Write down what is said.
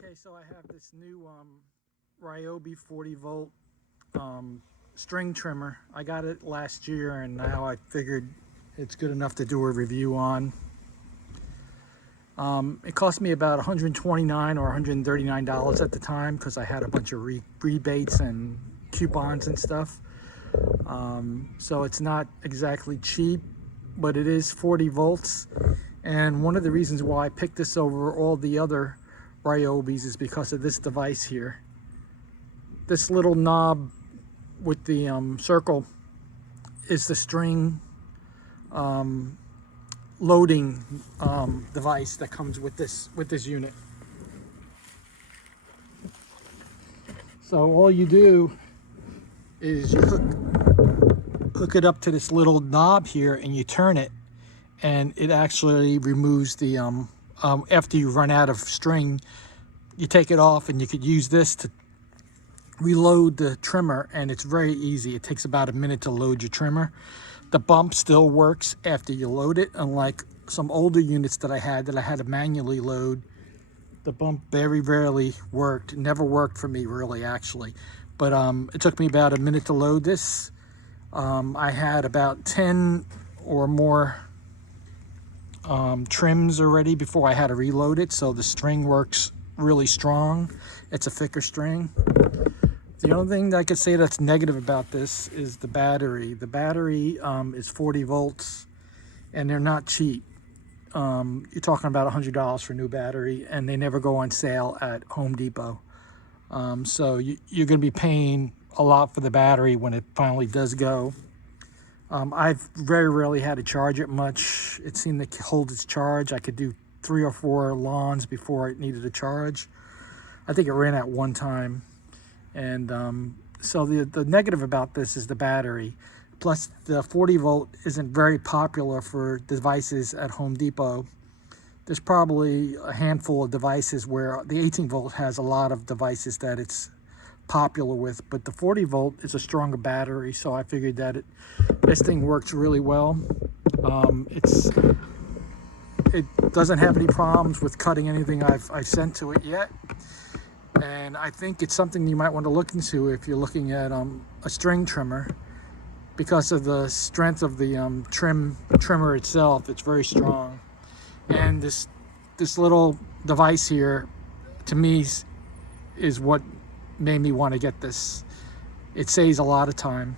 Okay, so I have this new Ryobi 40 volt string trimmer. I got it last year and now I figured it's good enough to do a review on. It cost me about $129 or $139 at the time because I had a bunch of rebates and coupons and stuff. So it's not exactly cheap, but it is 40 volts. And one of the reasons why I picked this over all the other Ryobis is because of this device here. This little knob with the circle is the string loading device that comes with this unit. So all you do is you hook it up to this little knob here and you turn it, and it actually removes the after you run out of string, you take it off and you could use this to reload the trimmer, and it's very easy. It takes about a minute to load your trimmer. The bump still works after you load it, unlike some older units that I had to manually load. The bump very rarely worked. It never worked for me really, actually. But it took me about a minute to load this. I had about 10 or more trims already before I had to reload it, so the string works really strong. It's a thicker string. The only thing that I could say that's negative about this is the battery. The battery is 40 volts and they're not cheap. You're talking about $100 for a new battery, and they never go on sale at Home Depot. So you're going to be paying a lot for the battery when it finally does go. I've very rarely had to charge it much. It seemed to hold its charge. I could do 3 or 4 lawns before it needed a charge. I think it ran out one time. And so the negative about this is the battery. Plus the 40 volt isn't very popular for devices at Home Depot. There's probably a handful of devices where the 18 volt has a lot of devices that it's popular with, but the 40 volt is a stronger battery, so I figured that this thing works really well. It doesn't have any problems with cutting anything I've sent to it yet, and I think it's something you might want to look into if you're looking at a string trimmer, because of the strength of the trimmer itself. It's very strong, and this little device here to me is what made me want to get this. It saves a lot of time.